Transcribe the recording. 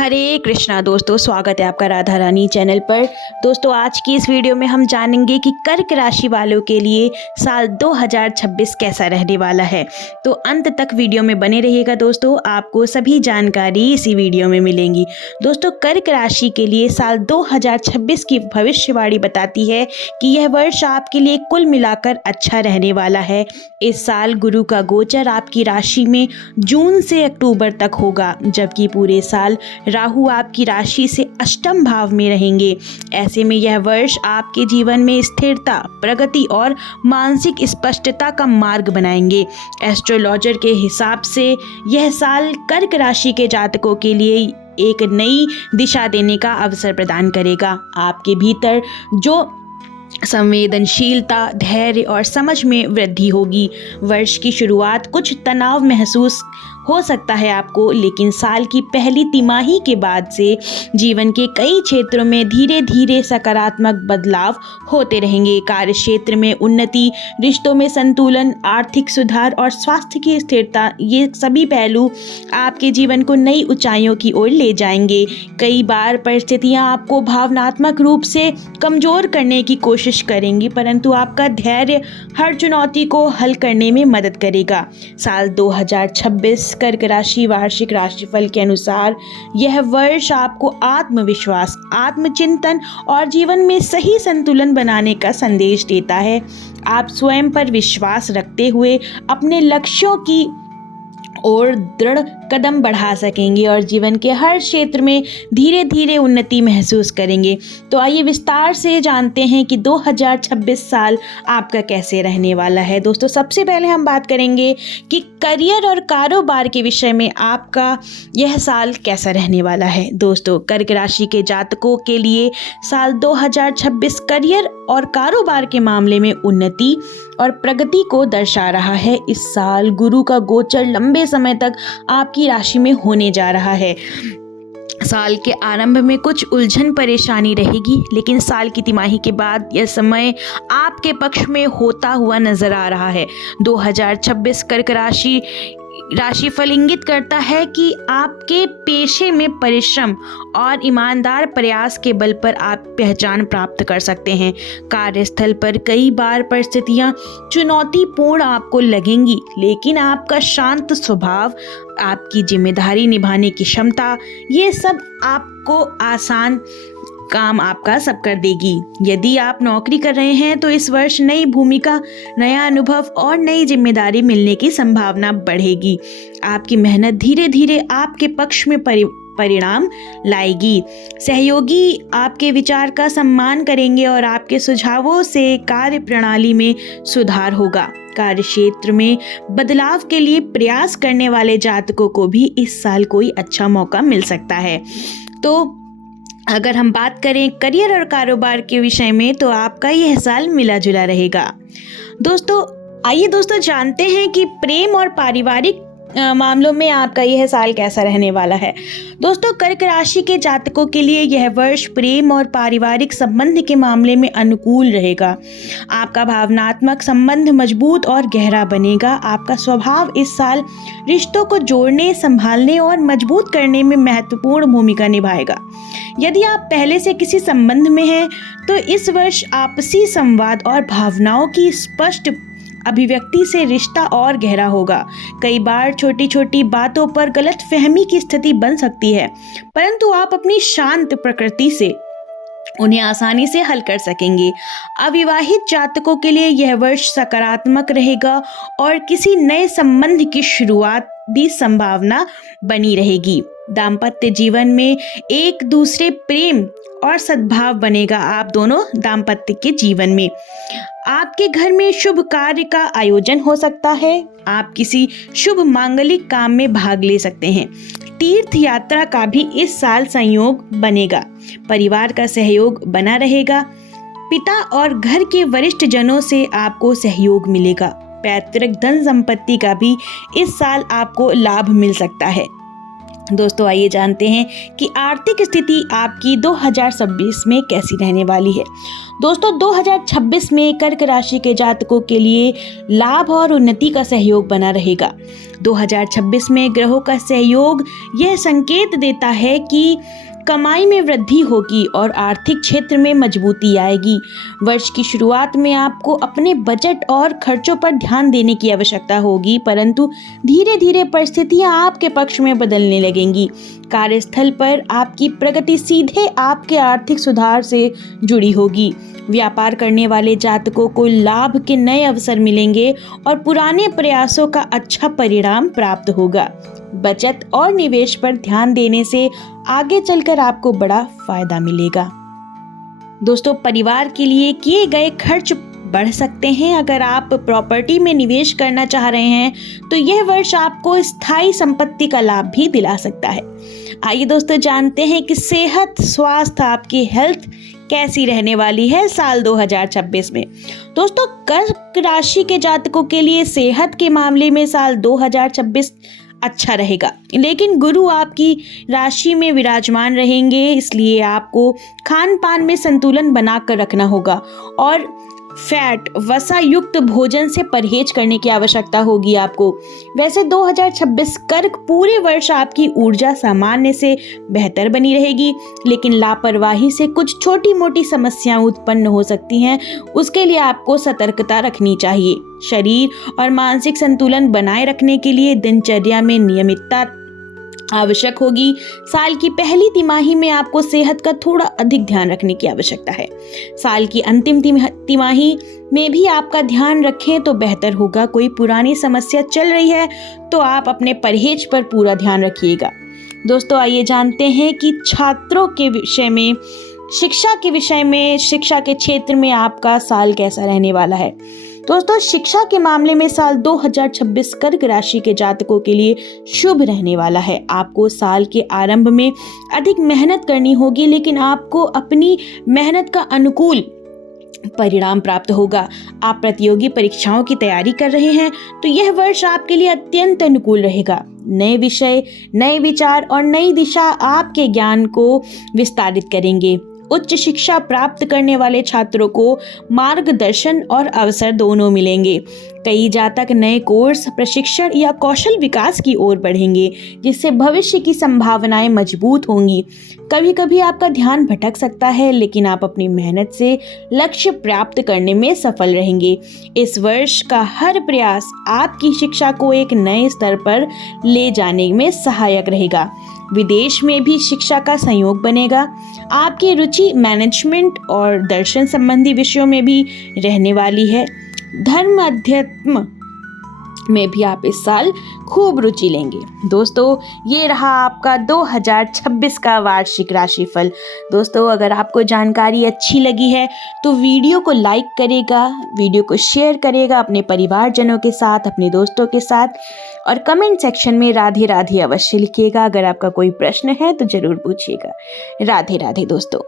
हरे कृष्णा दोस्तों, स्वागत है आपका राधा रानी चैनल पर। दोस्तों, आज की इस वीडियो में हम जानेंगे कि कर्क राशि वालों के लिए साल 2026 कैसा रहने वाला है। तो अंत तक वीडियो में बने रहिएगा दोस्तों, आपको सभी जानकारी इसी वीडियो में मिलेंगी। दोस्तों, कर्क राशि के लिए साल 2026 की भविष्यवाणी बताती है कि यह वर्ष आपके लिए कुल मिलाकर अच्छा रहने वाला है। इस साल गुरु का गोचर आपकी राशि में जून से अक्टूबर तक होगा, जबकि पूरे साल राहु आपकी राशि से अष्टम भाव में रहेंगे। ऐसे में यह वर्ष आपके जीवन में स्थिरता, प्रगति और मानसिक स्पष्टता का मार्ग बनाएंगे। एस्ट्रोलॉजर के हिसाब से यह साल कर्क राशि के जातकों के लिए एक नई दिशा देने का अवसर प्रदान करेगा। आपके भीतर जो संवेदनशीलता, धैर्य और समझ में वृद्धि होगी। वर्ष की शुरुआत कुछ तनाव महसूस हो सकता है आपको, लेकिन साल की पहली तिमाही के बाद से जीवन के कई क्षेत्रों में धीरे धीरे सकारात्मक बदलाव होते रहेंगे। कार्य क्षेत्र में उन्नति, रिश्तों में संतुलन, आर्थिक सुधार और स्वास्थ्य की स्थिरता, ये सभी पहलू आपके जीवन को नई ऊंचाइयों की ओर ले जाएंगे। कई बार परिस्थितियां आपको भावनात्मक रूप से कमजोर करने की कोशिश करेंगी, परंतु आपका धैर्य हर चुनौती को हल करने में मदद करेगा। साल 2026 कर्क राशि वार्षिक राशिफल के अनुसार यह वर्ष आपको आत्मविश्वास, आत्मचिंतन और जीवन में सही संतुलन बनाने का संदेश देता है। आप स्वयं पर विश्वास रखते हुए अपने लक्ष्यों की और दृढ़ कदम बढ़ा सकेंगे और जीवन के हर क्षेत्र में धीरे धीरे उन्नति महसूस करेंगे। तो आइए विस्तार से जानते हैं कि 2026 साल आपका कैसे रहने वाला है। दोस्तों, सबसे पहले हम बात करेंगे कि करियर और कारोबार के विषय में आपका यह साल कैसा रहने वाला है। दोस्तों, कर्क राशि के जातकों के लिए साल 2026 करियर और कारोबार के मामले में उन्नति और प्रगति को दर्शा रहा है। इस साल गुरु का गोचर लंबे समय तक आपकी राशि में होने जा रहा है। साल के आरंभ में कुछ उलझन परेशानी रहेगी, लेकिन साल की तिमाही के बाद यह समय आपके पक्ष में होता हुआ नजर आ रहा है। 2026 कर्क राशिफल इंगित करता है कि आपके पेशे में परिश्रम और ईमानदार प्रयास के बल पर आप पहचान प्राप्त कर सकते हैं। कार्यस्थल पर कई बार परिस्थितियां चुनौतीपूर्ण आपको लगेंगी, लेकिन आपका शांत स्वभाव, आपकी जिम्मेदारी निभाने की क्षमता, ये सब आपको आसान काम आपका सब कर देगी। यदि आप नौकरी कर रहे हैं तो इस वर्ष नई भूमिका, नया अनुभव और नई जिम्मेदारी मिलने की संभावना बढ़ेगी। आपकी मेहनत धीरे धीरे आपके पक्ष में परिणाम लाएगी। सहयोगी आपके विचार का सम्मान करेंगे और आपके सुझावों से कार्य प्रणाली में सुधार होगा। कार्य क्षेत्र में बदलाव के लिए प्रयास करने वाले जातकों को भी इस साल कोई अच्छा मौका मिल सकता है। तो अगर हम बात करें करियर और कारोबार के विषय में, तो आपका यह साल मिला जुला रहेगा। दोस्तों, आइए दोस्तों जानते हैं कि प्रेम और पारिवारिक मामलों में आपका यह साल कैसा रहने वाला है। दोस्तों, कर्क राशि के जातकों के लिए यह वर्ष प्रेम और पारिवारिक संबंध के मामले में अनुकूल रहेगा। आपका भावनात्मक संबंध मजबूत और गहरा बनेगा। आपका स्वभाव इस साल रिश्तों को जोड़ने, संभालने और मजबूत करने में महत्वपूर्ण भूमिका निभाएगा। यदि आप पहले से किसी संबंध में हैं, तो इस वर्ष आपसी संवाद और भावनाओं की स्पष्ट अभिव्यक्ति से रिश्ता और गहरा होगा। कई बार छोटी छोटी बातों पर गलतफहमी की स्थिति बन सकती है, परंतु आप अपनी शांत प्रकृति से उन्हें आसानी से हल कर सकेंगे। अविवाहित जातकों के लिए यह वर्ष सकारात्मक रहेगा और किसी नए संबंध की शुरुआत भी संभावना बनी रहेगी। दाम्पत्य जीवन में एक दूसरे प्रेम और सद्भाव बनेगा। आप दोनों दाम्पत्य के जीवन में आपके घर में शुभ कार्य का आयोजन हो सकता है। आप किसी शुभ मांगलिक काम में भाग ले सकते हैं। तीर्थ यात्रा का भी इस साल संयोग बनेगा। परिवार का सहयोग बना रहेगा। पिता और घर के वरिष्ठ जनों से आपको सहयोग मिलेगा। पैतृक धन संपत्ति का भी इस साल आपको लाभ मिल सकता है। दोस्तों आइए जानते हैं कि आर्थिक स्थिति आपकी 2026 में कैसी रहने वाली है। दोस्तों 2026 में कर्क राशि के जातकों के लिए लाभ और उन्नति का सहयोग बना रहेगा। 2026 में ग्रहों का सहयोग यह संकेत देता है कि कमाई में वृद्धि होगी और आर्थिक क्षेत्र में मजबूती आएगी। वर्ष की शुरुआत में आपको अपने बजट और खर्चों पर ध्यान देने की आवश्यकता होगी, परंतु धीरे धीरे परिस्थितियां आपके पक्ष में बदलने लगेंगी। कार्यस्थल पर आपकी प्रगति सीधे आपके आर्थिक सुधार से जुड़ी होगी। व्यापार करने वाले जातकों को लाभ के नए अवसर मिलेंगे और पुराने प्रयासों का अच्छा परिणाम प्राप्त होगा। बचत और निवेश पर ध्यान देने से आगे चलकर आपको बड़ा फायदा मिलेगा। दोस्तों परिवार के लिए किए गए खर्च बढ़ सकते हैं। अगर आप प्रॉपर्टी में निवेश करना चाह रहे हैं तो यह वर्ष आपको स्थायी संपत्ति का लाभ भी दिला सकता है। आइए दोस्तों जानते हैं कि सेहत, स्वास्थ्य, आपकी हेल्थ कैसी रहने वाली है साल 2026 में। दोस्तों कर्क राशि के जातकों के लिए सेहत के मामले में साल 2026 अच्छा रहेगा, लेकिन गुरु आपकी राशि में विराजमान रहेंगे, इसलिए आपको खान पान में संतुलन बनाकर रखना होगा और फैट, वसा युक्त भोजन से परहेज करने की आवश्यकता होगी आपको। वैसे 2026 कर्क पूरे वर्ष आपकी ऊर्जा सामान्य से बेहतर बनी रहेगी, लेकिन लापरवाही से कुछ छोटी मोटी समस्याएं उत्पन्न हो सकती हैं। उसके लिए आपको सतर्कता रखनी चाहिए। शरीर और मानसिक संतुलन बनाए रखने के लिए दिनचर्या में नियमितता आवश्यक होगी। साल की पहली तिमाही में आपको सेहत का थोड़ा अधिक ध्यान रखने की आवश्यकता है। साल की अंतिम तिमाही में भी आपका ध्यान रखें तो बेहतर होगा। कोई पुरानी समस्या चल रही है तो आप अपने परहेज पर पूरा ध्यान रखिएगा। दोस्तों आइए जानते हैं कि छात्रों के विषय में, शिक्षा के क्षेत्र में आपका साल कैसा रहने वाला है। दोस्तों शिक्षा के मामले में साल 2026 कर्क राशि के जातकों के लिए शुभ रहने वाला है। आपको साल के आरंभ में अधिक मेहनत करनी होगी, लेकिन आपको अपनी मेहनत का अनुकूल परिणाम प्राप्त होगा। आप प्रतियोगी परीक्षाओं की तैयारी कर रहे हैं तो यह वर्ष आपके लिए अत्यंत अनुकूल रहेगा। नए विषय, नए विचार और नई दिशा आपके ज्ञान को विस्तारित करेंगे। उच्च शिक्षा प्राप्त करने वाले छात्रों को मार्गदर्शन और अवसर दोनों मिलेंगे। कई जातक नए कोर्स, प्रशिक्षण या कौशल विकास की ओर बढ़ेंगे, जिससे भविष्य की संभावनाएं मजबूत होंगी। कभी कभी आपका ध्यान भटक सकता है, लेकिन आप अपनी मेहनत से लक्ष्य प्राप्त करने में सफल रहेंगे। इस वर्ष का हर प्रयास आपकी शिक्षा को एक नए स्तर पर ले जाने में सहायक रहेगा। विदेश में भी शिक्षा का संयोग बनेगा। आपकी रुचि मैनेजमेंट और दर्शन संबंधी विषयों में भी रहने वाली है। धर्म अध्यात्म में भी आप इस साल खूब रुचि लेंगे। दोस्तों ये रहा आपका 2026 का वार्षिक राशिफल। दोस्तों अगर आपको जानकारी अच्छी लगी है तो वीडियो को लाइक करेगा, वीडियो को शेयर करेगा अपने परिवारजनों के साथ, अपने दोस्तों के साथ, और कमेंट सेक्शन में राधे राधे अवश्य लिखिएगा। अगर आपका कोई प्रश्न है तो जरूर पूछिएगा। राधे राधे दोस्तों।